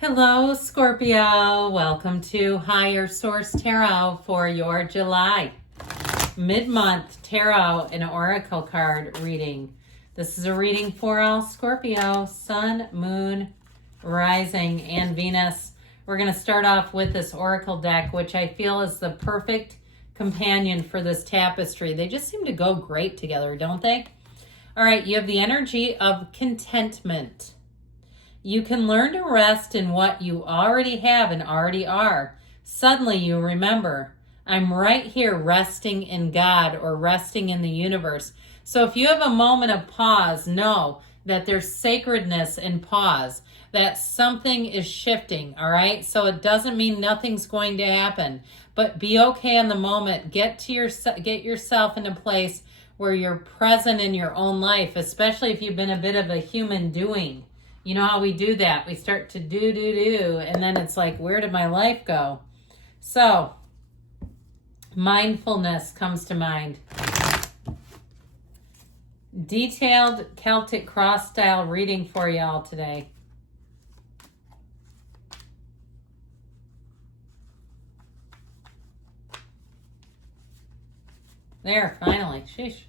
Hello, Scorpio. Welcome to Higher Source Tarot for your July mid-month tarot and oracle card reading. This is a reading for all Scorpio, Sun, Moon, Rising, and Venus. We're going to start off with this oracle deck, which I feel is the perfect companion for this tapestry. They just seem to go great together, don't they? All right, you have the energy of contentment. You can learn to rest in what you already have and already are. Suddenly you remember, I'm right here resting in God or resting in the universe. So if you have a moment of pause, know that there's sacredness in pause, that something is shifting, all right? So it doesn't mean nothing's going to happen, but be okay in the moment. Get yourself in a place where you're present in your own life, especially if you've been a bit of a human doing. You know how we do that? We start to do, and then it's like, where did my life go? So, mindfulness comes to mind. Detailed Celtic cross-style reading for y'all today. There, finally. Sheesh.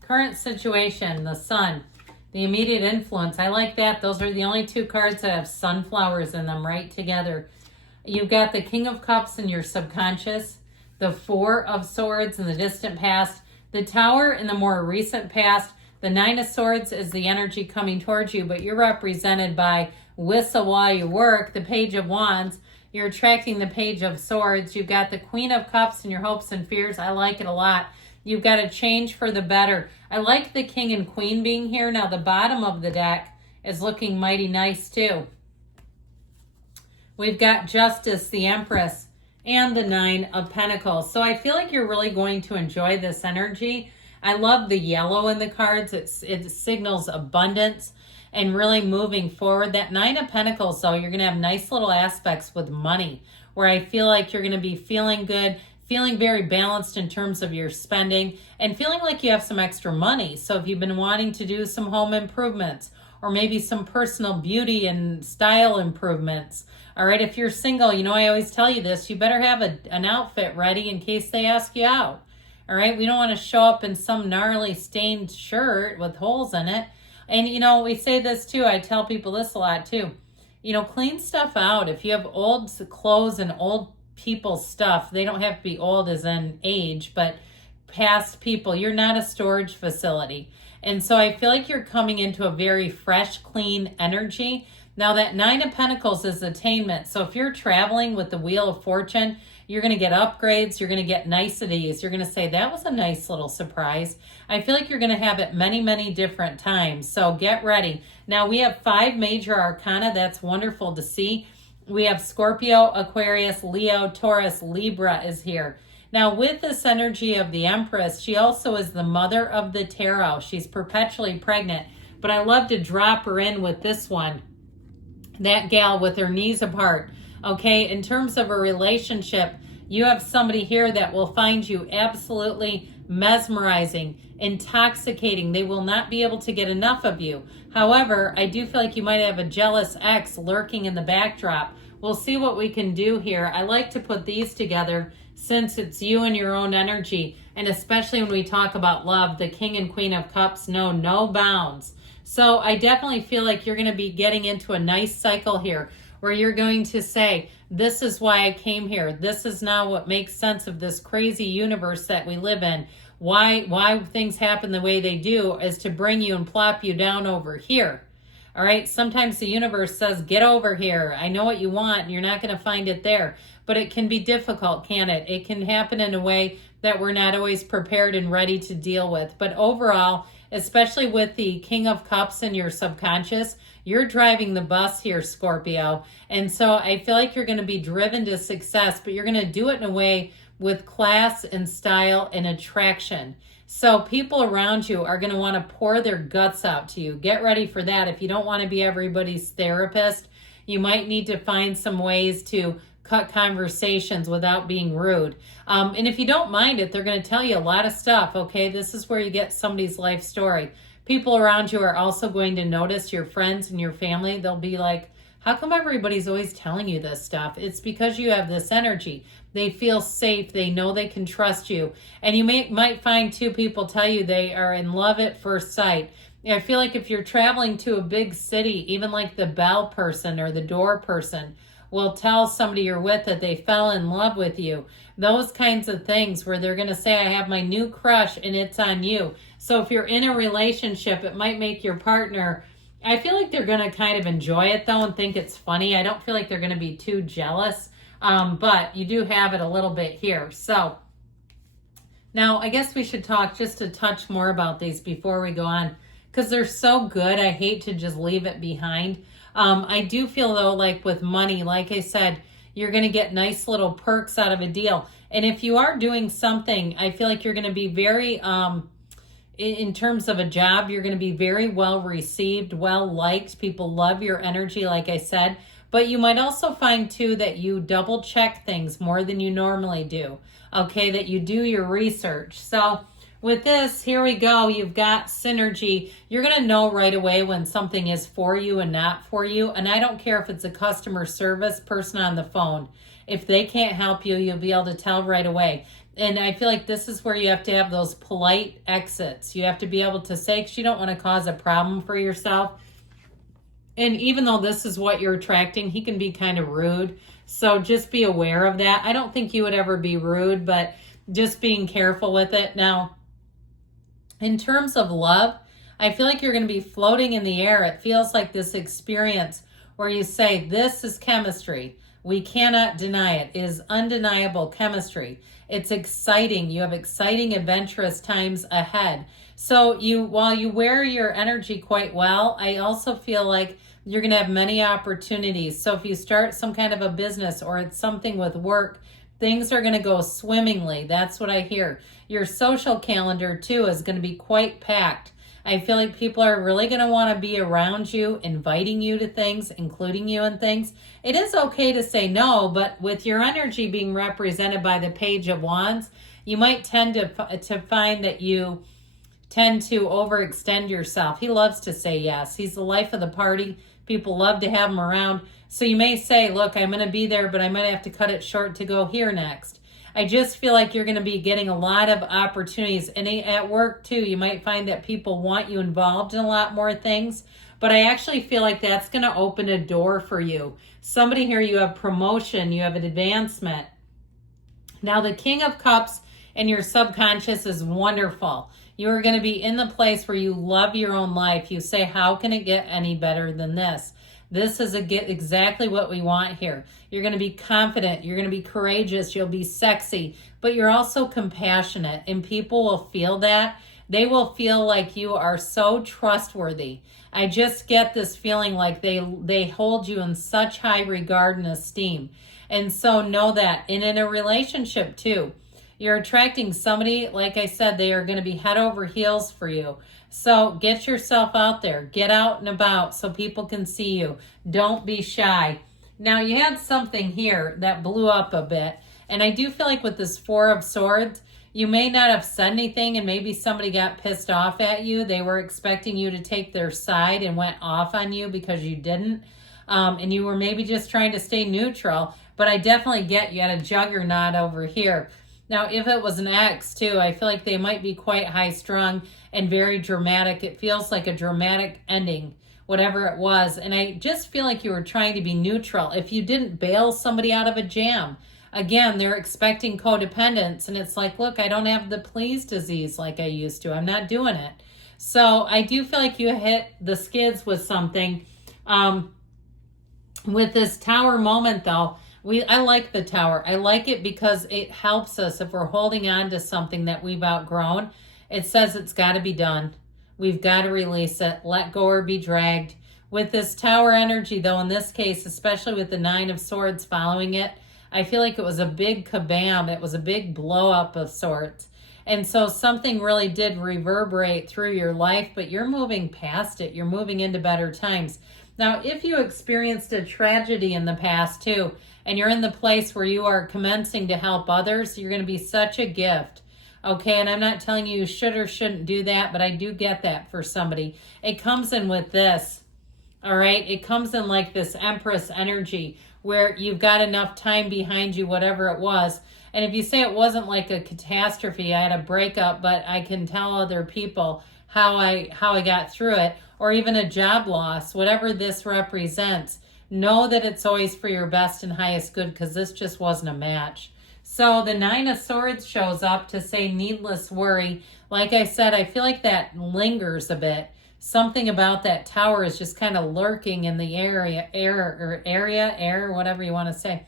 Current situation, the sun, the immediate influence. I like that. Those are the only two cards that have sunflowers in them right together. You've got the King of Cups in your subconscious, the Four of Swords in the distant past, the Tower in the more recent past. The Nine of Swords is the energy coming towards you, but you're represented by whistle while you work, the Page of Wands. You're attracting the Page of Swords. You've got the Queen of Cups in your hopes and fears. I like it a lot. You've got to change for the better. I like the King and Queen being here. Now the bottom of the deck is looking mighty nice too. We've got Justice, the Empress, and the Nine of Pentacles. So I feel like you're really going to enjoy this energy. I love the yellow in the cards. It signals abundance and really moving forward. That Nine of Pentacles, though, you're going to have nice little aspects with money where I feel like you're going to be feeling good, feeling very balanced in terms of your spending, and feeling like you have some extra money. So if you've been wanting to do some home improvements or maybe some personal beauty and style improvements, all right, if you're single, you know I always tell you this, you better have an outfit ready in case they ask you out. All right, we don't want to show up in some gnarly stained shirt with holes in it. And you know, we say this too, I tell people this a lot too. You know, clean stuff out. If you have old clothes and old people's stuff, they don't have to be old as in age, but past people, you're not a storage facility. And so I feel like you're coming into a very fresh, clean energy. Now that Nine of Pentacles is attainment. So if you're traveling with the Wheel of Fortune, you're going to get upgrades. You're going to get niceties. You're going to say, that was a nice little surprise. I feel like you're going to have it many, many different times. So get ready. Now we have 5 major arcana. That's wonderful to see. We have Scorpio, Aquarius, Leo, Taurus, Libra is here. Now with this energy of the Empress, she also is the mother of the tarot. She's perpetually pregnant, but I love to drop her in with this one. That gal with her knees apart. Okay, in terms of a relationship, you have somebody here that will find you absolutely mesmerizing, intoxicating. They will not be able to get enough of you. However, I do feel like you might have a jealous ex lurking in the backdrop. We'll see what we can do here. I like to put these together since it's you and your own energy. And especially when we talk about love, the King and Queen of Cups know no bounds. So I definitely feel like you're going to be getting into a nice cycle here where you're going to say, this is why I came here. This is now what makes sense of this crazy universe that we live in. Why things happen the way they do is to bring you and plop you down over here. All right. Sometimes the universe says, get over here. I know what you want. And you're not going to find it there, but it can be difficult, can it? It can happen in a way that we're not always prepared and ready to deal with. But overall, especially with the King of Cups in your subconscious, you're driving the bus here, Scorpio. And so I feel like you're going to be driven to success, but you're going to do it in a way with class and style and attraction. So people around you are going to want to pour their guts out to you. Get ready for that. If you don't want to be everybody's therapist, you might need to find some ways to cut conversations without being rude. And if you don't mind it, they're going to tell you a lot of stuff. Okay, this is where you get somebody's life story. People around you are also going to notice, your friends and your family. They'll be like, how come everybody's always telling you this stuff? It's because you have this energy. They feel safe. They know they can trust you. And you might find two people tell you they are in love at first sight. I feel like if you're traveling to a big city, even like the bell person or the door person will tell somebody you're with that they fell in love with you. Those kinds of things where they're going to say, I have my new crush and it's on you. So if you're in a relationship, it might make your partner, I feel like they're going to kind of enjoy it though and think it's funny. I don't feel like they're going to be too jealous, but you do have it a little bit here. So now I guess we should talk just a touch more about these before we go on, because they're so good. I hate to just leave it behind. I do feel though, like with money, like I said, you're going to get nice little perks out of a deal. And if you are doing something, I feel like you're going to be very, in terms of a job, you're going to be very well received, well liked. People love your energy, like I said. But you might also find too that you double check things more than you normally do. Okay, that you do your research. So with this, here we go. You've got synergy. You're going to know right away when something is for you and not for you. And I don't care if it's a customer service person on the phone. If they can't help you, you'll be able to tell right away. And I feel like this is where you have to have those polite exits. You have to be able to say, because you don't want to cause a problem for yourself. And even though this is what you're attracting, he can be kind of rude. So just be aware of that. I don't think you would ever be rude, but just being careful with it. Now, in terms of love, I feel like you're going to be floating in the air. It feels like this experience where you say, this is chemistry. We cannot deny it. It is undeniable chemistry. It's exciting. You have exciting, adventurous times ahead. So while you wear your energy quite well, I also feel like you're going to have many opportunities. So if you start some kind of a business or it's something with work, things are going to go swimmingly. That's what I hear. Your social calendar too is going to be quite packed. I feel like people are really going to want to be around you, inviting you to things, including you in things. It is okay to say no, but with your energy being represented by the Page of Wands, you might tend to find that you tend to overextend yourself. He loves to say yes. He's the life of the party. People love to have him around. So you may say, look, I'm going to be there, but I might have to cut it short to go here next. I just feel like you're going to be getting a lot of opportunities. And at work too, you might find that people want you involved in a lot more things. But I actually feel like that's going to open a door for you. Somebody here, you have promotion, you have an advancement. Now the King of Cups and your subconscious is wonderful. You are going to be in the place where you love your own life. You say, how can it get any better than this? This is exactly what we want here. You're going to be confident. You're going to be courageous. You'll be sexy, but you're also compassionate, and people will feel that. They will feel like you are so trustworthy. I just get this feeling like they hold you in such high regard and esteem. And so know that. And in a relationship too, you're attracting somebody, like I said, they are going to be head over heels for you. So get yourself out there. Get out and about so people can see you. Don't be shy. Now, you had something here that blew up a bit. And I do feel like with this Four of Swords, you may not have said anything and maybe somebody got pissed off at you. They were expecting you to take their side and went off on you because you didn't. And you were maybe just trying to stay neutral. But I definitely get you had a juggernaut over here. Now, if it was an ex too, I feel like they might be quite high-strung and very dramatic. It feels like a dramatic ending, whatever it was. And I just feel like you were trying to be neutral. If you didn't bail somebody out of a jam, again, they're expecting codependence. And it's like, look, I don't have the please disease like I used to. I'm not doing it. So I do feel like you hit the skids with something. With this Tower moment, though, I like the Tower. I like it because it helps us if we're holding on to something that we've outgrown. It says it's got to be done. We've got to release it, let go or be dragged. With this Tower energy, though, in this case, especially with the Nine of Swords following it, I feel like it was a big kabam. It was a big blow up of sorts. And so something really did reverberate through your life, but you're moving past it. You're moving into better times. Now, if you experienced a tragedy in the past too, and you're in the place where you are commencing to help others, you're going to be such a gift. Okay, and I'm not telling you should or shouldn't do that, but I do get that for somebody. It comes in with this, all right? It comes in like this Empress energy where you've got enough time behind you, whatever it was. And if you say it wasn't like a catastrophe, I had a breakup, but I can tell other people how I got through it, or even a job loss, whatever this represents, know that it's always for your best and highest good, because this just wasn't a match. So the Nine of Swords shows up to say needless worry. Like I said, I feel like that lingers a bit. Something about that tower is just kind of lurking in the air, whatever you want to say.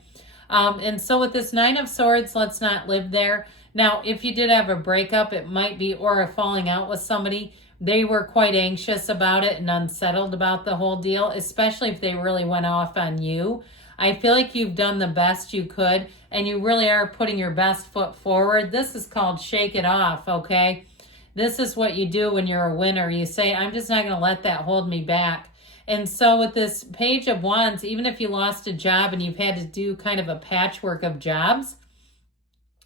And so with this Nine of Swords, let's not live there. Now, if you did have a breakup, it might be, or a falling out with somebody, they were quite anxious about it and unsettled about the whole deal, especially if they really went off on you. I feel like you've done the best you could, and you really are putting your best foot forward. This is called shake it off, okay? This is what you do when you're a winner. You say, I'm just not going to let that hold me back. And so with this Page of Wands, even if you lost a job and you've had to do kind of a patchwork of jobs,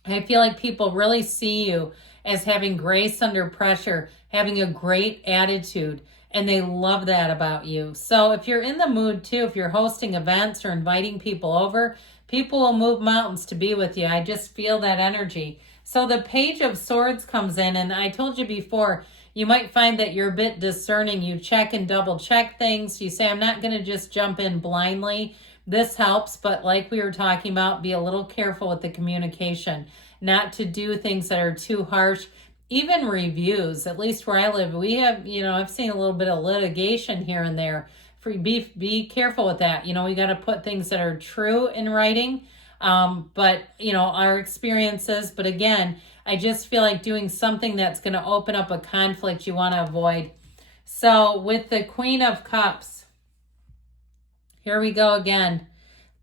I feel like people really see you as having grace under pressure, having a great attitude, and they love that about you. So if you're in the mood too, if you're hosting events or inviting people over, people will move mountains to be with you. I just feel that energy. So the Page of Swords comes in, and I told you before, you might find that you're a bit discerning. You check and double check things. You say, I'm not going to just jump in blindly. This helps, but like we were talking about, be a little careful with the communication, not to do things that are too harsh. Even reviews, at least where I live, we have, I've seen a little bit of litigation here and there. Be careful with that. We got to put things that are true in writing, but our experiences. But again, I just feel like doing something that's going to open up a conflict you want to avoid. So with the Queen of Cups, here we go again.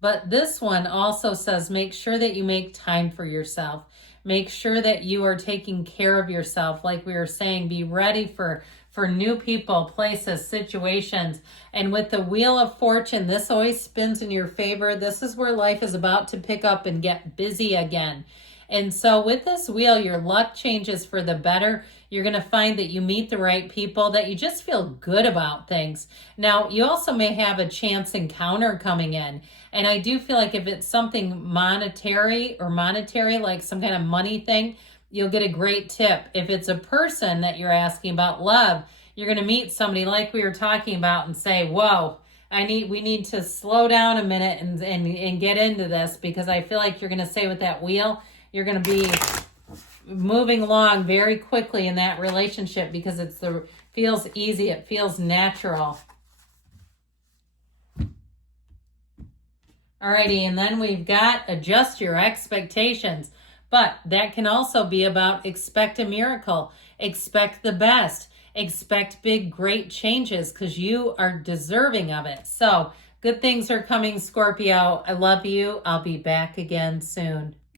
But this one also says, make sure that you make time for yourself. Make sure that you are taking care of yourself. Like we were saying, be ready for new people, places, situations. And with the Wheel of Fortune, this always spins in your favor. This is where life is about to pick up and get busy again. And so with this wheel, your luck changes for the better. You're going to find that you meet the right people, that you just feel good about things. Now, you also may have a chance encounter coming in. And I do feel like if it's something monetary, like some kind of money thing, you'll get a great tip. If it's a person that you're asking about love, you're going to meet somebody like we were talking about and say, whoa, we need to slow down a minute and get into this, because I feel like you're going to say with that wheel, you're going to be moving along very quickly in that relationship, because feels easy. It feels natural. Alrighty, and then we've got adjust your expectations. But that can also be about expect a miracle, expect the best, expect big, great changes, because you are deserving of it. So good things are coming, Scorpio. I love you. I'll be back again soon.